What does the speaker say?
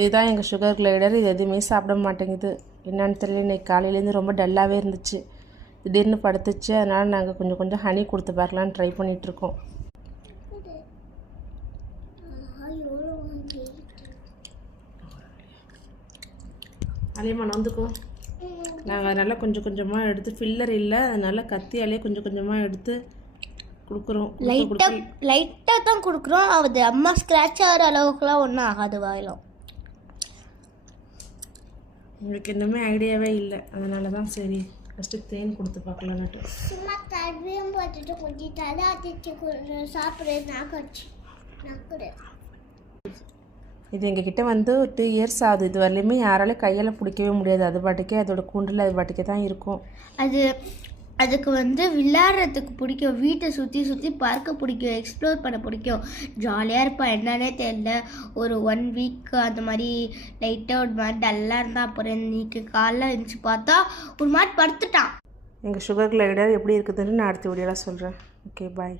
இதுதான் எங்கள் sugar glider. இது எதுவுமே சாப்பிட மாட்டேங்குது. என்னன்னு தெரியல, இன்னைக்கு காலையிலேருந்து ரொம்ப டல்லாகவே இருந்துச்சு. திடீர்னு படுத்துச்சு. அதனால் நாங்கள் கொஞ்சம் கொஞ்சம் ஹனி கொடுத்து பார்க்கலான்னு ட்ரை பண்ணிகிட்ருக்கோம். அலையம்மா நொந்துக்கோ. நாங்கள் நல்லா கொஞ்சம் கொஞ்சமாக எடுத்து, ஃபில்லர் இல்லை அதனால் கத்தியாலே கொஞ்சம் கொஞ்சமாக எடுத்து கொடுக்குறோம். லைட்டாக தான் கொடுக்குறோம். அது அம்மா ஸ்க்ராட்ச் ஆகிற அளவுக்குலாம் ஒன்றும் ஆகாது வாயிலும். உங்களுக்கு இன்னுமே ஐடியாவே இல்லை, அதனால தான் சரி ஃபஸ்ட்டு தேன் கொடுத்து பார்க்கலான்ட்டு. சும்மா தடவையும் போட்டுட்டு கொஞ்சம் தலை ஆட்டிட்டு சாப்பிட்றது நாக்கு. இது எங்ககிட்ட வந்து 2 இயர்ஸ் ஆகுது. இது வரலையுமே யாராலையும் கையால் பிடிக்கவே முடியாது. அது பாட்டுக்கே அதோட கூண்டில் அது பாட்டுக்கே தான் இருக்கும். அதுக்கு வந்து விளையாடுறதுக்கு பிடிக்கும், வீட்டை சுற்றி சுற்றி பார்க்க பிடிக்கும், எக்ஸ்ப்ளோர் பண்ண பிடிக்கும், ஜாலியாக இருப்பான். என்னன்னே தெரியல, ஒரு 1 வீக் அந்த மாதிரி லைட்டாக ஒரு மாதிரி டல்லாக இருந்தால் அப்புறம் இன்னைக்கு காலைல இருந்துச்சு பார்த்தா ஒரு மாதிரி படுத்துட்டான். எங்கள் சுகர் கிளைடர் எப்படி இருக்குதுன்னு நான் அடுத்த வீடியோவில் சொல்கிறேன். ஓகே, பாய்.